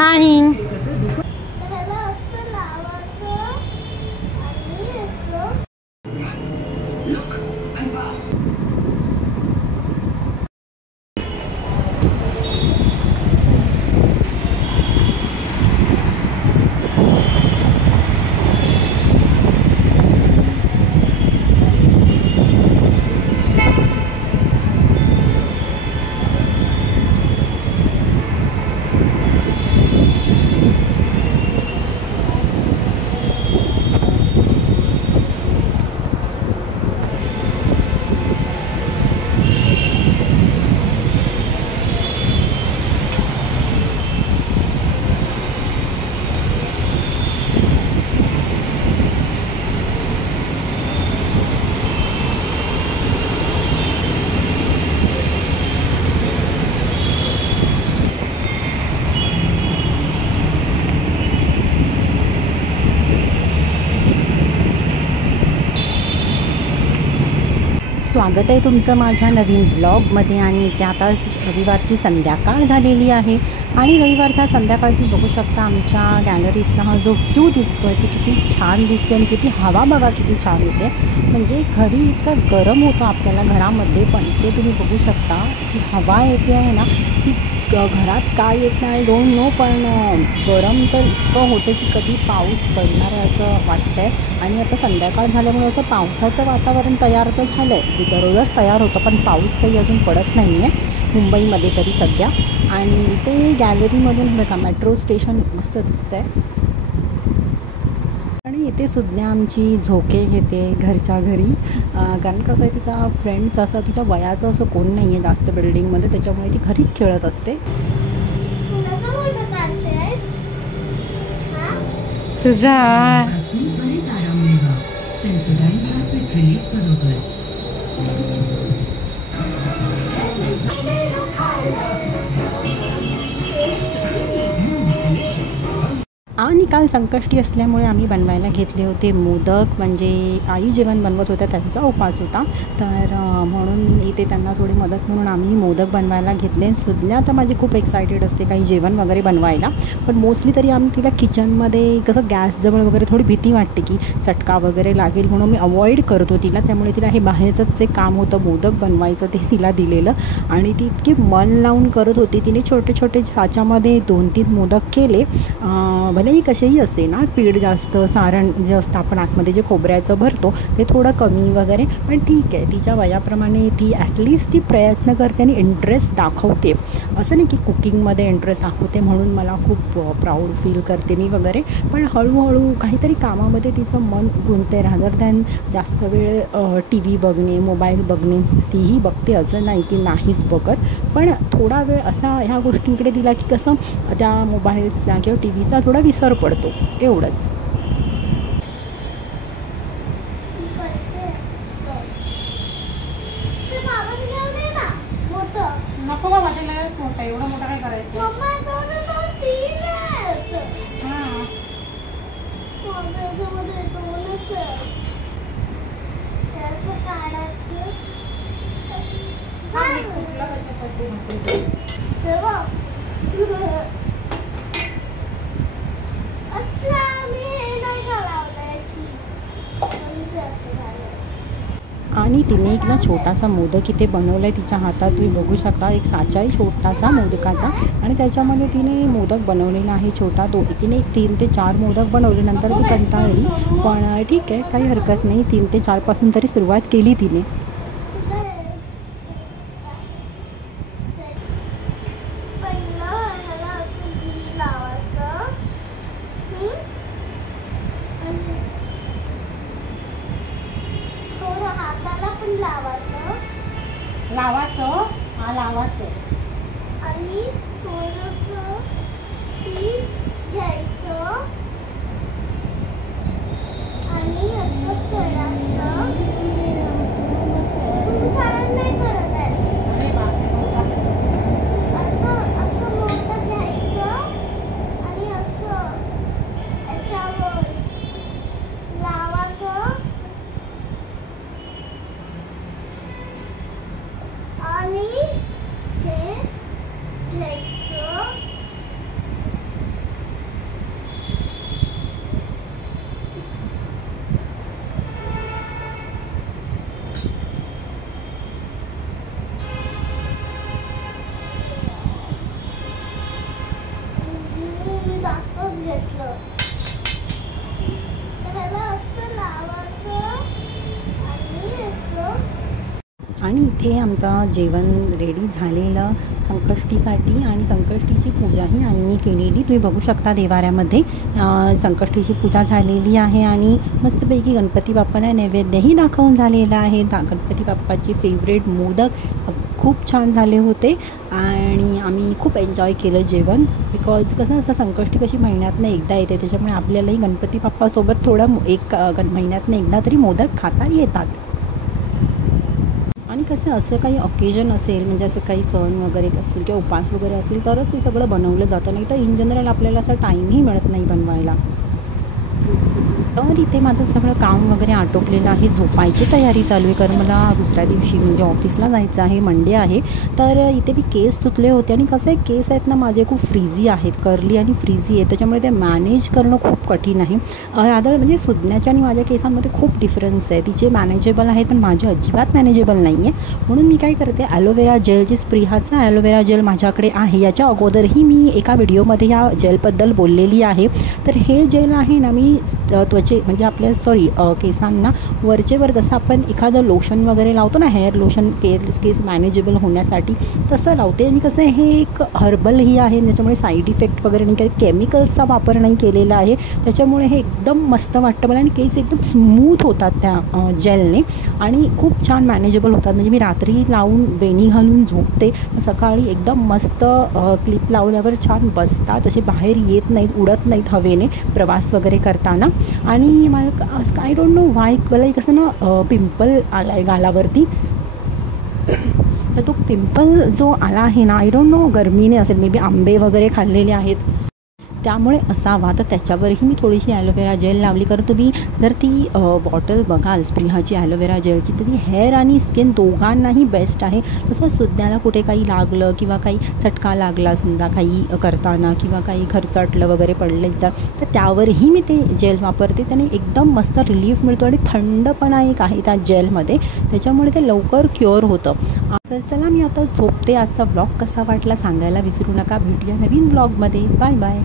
नाही. स्वागत आहे तुमचं माझ्या नवीन ब्लॉगमध्ये. आणि त्या आता रविवारची संध्याकाळ झालेली आहे आणि रविवारच्या संध्याकाळी तुम्ही बघू शकता आमच्या गॅलरीतला हा जो व्ह्यू दिसतो आहे तो किती छान दिसतो आणि किती हवा बघा किती छान येते. म्हणजे घरी इतकं गरम होतं आपल्याला घरामध्ये, पण ते तुम्ही बघू शकता जी हवा येते आहे ना ती घरात काय येत नाही डोंट नो, पण गरम तर इतकं होतं की कधी पाऊस पडणार आहे असं वाटतं आहे. आणि आता संध्याकाळ झाल्यामुळे असं पावसाचं वातावरण तयार तर झालं आहे, दररोजच तयार होतं, पण पाऊस काही अजून पडत नाही आहे मुंबईमध्ये तरी सध्या. आणि इथे गॅलरीमधून बघा मेट्रो स्टेशन मस्त दिसतं आहे. आणि इथे सुद्धा आमची झोके घेते घरच्या घरी, कारण कसं आहे तिचा फ्रेंड्स असं तिच्या वयाचं असं कोण नाही आहे जास्त बिल्डिंगमध्ये, त्याच्यामुळे ती घरीच खेळत असते. तुझा आणि काल संकष्टी असल्यामुळे आम्ही बनवायला घेतले होते मोदक, म्हणजे आई जेवण बनवत होत्या त्यांचा उपवास होता, तर म्हणून इथे त्यांना थोडी मदत म्हणून आम्ही मोदक बनवायला घेतले. सुद्धा आता माझी खूप एक्सायटेड असते काही जेवण वगैरे बनवायला, पण मोस्टली तरी आम्ही तिला किचनमध्ये कसं गॅसजवळ वगैरे थोडी भीती वाटते की चटका वगैरे लागेल, म्हणून मी अवॉइड करतो तिला. त्यामुळे तिला हे बाहेरचंच जे काम होतं मोदक बनवायचं ते तिला दिलेलं आणि ती इतकी मन लावून करत होती. तिने छोटे छोटे साच्यामध्ये 2-3 मोदक केले. भलेही कसेही असते ना, पीठ जास्त सारण जे असतं आपण आतमध्ये जे खोबऱ्याचं भरतो ते थोडं कमी वगैरे, पण ठीक आहे तिच्या वयाप्रमाणे ती ॲटलिस्ट ती प्रयत्न करते आणि इंटरेस्ट दाखवते. असं नाही की कुकिंगमध्ये इंटरेस्ट दाखवते म्हणून मला खूप प्राऊड फील करते मी वगैरे, पण हळूहळू काहीतरी कामामध्ये तिचं मन गुंतते रादर दॅन जास्त वेळ टी व्ही बघणे मोबाईल बघणे. तीही बघते असं नाही की नाहीच बघत, पण थोडा वेळ असा ह्या गोष्टींकडे दिला की कसं त्या मोबाईलचा किंवा टी व्हीचा थोडा विसर पडतो एवढंच. नको बाबा त्याला मोठा एवढा मोठा काय करायचं. आणि तिने एक ना छोटासा मोदक इथे बनवला आहे तिच्या हातात तुम्ही बघू शकता. एक साचा आहे छोटासा मोदकाचा आणि त्याच्यामध्ये तिने मोदक बनवलेला आहे छोटा. तिने 3 ते 4 मोदक बनवले, नंतर ती कंटाळली, पण ठीक आहे काही हरकत नाही. 3 ते 4 पासून तरी सुरुवात केली तिने. लावाचं आणि थोडंसं पीठ घ्यायचं आणि असं करायचं. तुम्ही सारण नाही करत आहे. असं मोठं घ्यायचं आणि असं याच्यावर लावायचं आणि हे घ्यायचं आणि इथे आमचं जेवण रेडी झालेलं संकष्टीसाठी, आणि संकष्टीची पूजाही आईने केलेली तुम्ही बघू शकता देवाऱ्यामध्ये. संकष्टीची पूजा झालेली आहे आणि मस्तपैकी गणपती बाप्पाला नैवेद्यही दाखवून झालेला आहे. गणपती बाप्पाची फेवरेट मोदक खूप छान झाले होते आणि आम्ही खूप एन्जॉय केलं जेवण. बिकॉज कसं असं संकष्टी कशी महिन्यातनं एकदा येते, त्याच्यामुळे आपल्यालाही गणपती बाप्पासोबत थोडं एक महिन्यातनं एकदा तरी मोदक खाता येतात. आणि कसं असं काही ऑकेजन असेल, म्हणजे असं काही सण वगैरे असतील किंवा उपवास वगैरे असेल तरच हे सगळं बनवलं जातं, नाही तर इन जनरल आपल्याला असा टाईमही मिळत नाही बनवायला. तर इथे माझं सगळं काम वगैरे आटोपलेलं आहे, झोपायची तयारी चालू आहे, कारण मला दुसऱ्या दिवशी म्हणजे ऑफिसला जायचं आहे, मंडे आहे. तर इथे मी केस धुतले होते आणि कसं आहे केस आहेत ना माझे खूप फ्रीझी आहेत, कर्ली आणि फ्रीझी आहेत, त्याच्यामुळे ते मॅनेज करणं खूप कठीण आहे. रादर म्हणजे सुज्ञाच्या आणि माझ्या केसांमध्ये खूप डिफरन्स आहे. तिचे मॅनेजेबल आहेत पण माझे अजिबात मॅनेजेबल नाही आहे. म्हणून मी काय करते, ॲलोवेरा जेल, जे स्प्रिहाचा ॲलोवेरा जेल माझ्याकडे आहे. याच्या अगोदरही मी एका व्हिडिओमध्ये या जेलबद्दल बोललेली आहे. तर हे जेल आहे ना मी म्हणजे आपल्या केसांना वरचेवर जसं आपण एखादं लोशन वगैरे लावतो ना, हेअर लोशन केस मॅनेजेबल होण्यासाठी, तसं लावते. आणि कसं हे एक हर्बलही आहे, त्याच्यामुळे साईड इफेक्ट वगैरे नाही, काही केमिकल्सचा वापर नाही केलेला आहे, त्याच्यामुळे हे एकदम मस्त वाटतं मला. आणि केस एकदम स्मूथ होतात त्या जेलने आणि खूप छान मॅनेजेबल होतात. म्हणजे मी रात्री लावून वेणी घालून झोपते, सकाळी एकदम मस्त क्लिप लावल्यावर छान बसतात, असे बाहेर येत नाहीत, उडत नाहीत हवेने प्रवास वगैरे करताना. आणि मला आय डोंट नो व्हाय मला एक असं ना पिंपल आला आहे गालावरती. तर तो पिंपल जो आला आहे ना, आय डोंट नो गरमीने असेल, मे बी आंबे वगैरे खाल्लेले आहेत त्यामुळे असावा. तर त्याच्यावरही मी थोडीशी ॲलोवेरा जेल लावली, कारण तुम्ही जर ती बॉटल बघाल स्प्रिहाची ॲलोवेरा जेलची, तर ती हेअर आणि स्किन दोघांनाही बेस्ट आहे. तसं सुद्धाला कुठे काही लागलं किंवा काही चटका लागला समजा काही करताना किंवा काही खरचटलं वगैरे पडलं तर त्यावरही मी ते जेल वापरते. त्याने एकदम मस्त रिलीफ मिळतो आणि थंडपणा एक आहे त्या जेलमध्ये, त्याच्यामुळे ते लवकर क्युअर होतं. तर चला मी आता झोपते. आजचा व्लॉग कसा वाटला सांगायला विसरू नका. भेटूया नवीन व्लॉगमध्ये. Bye bye.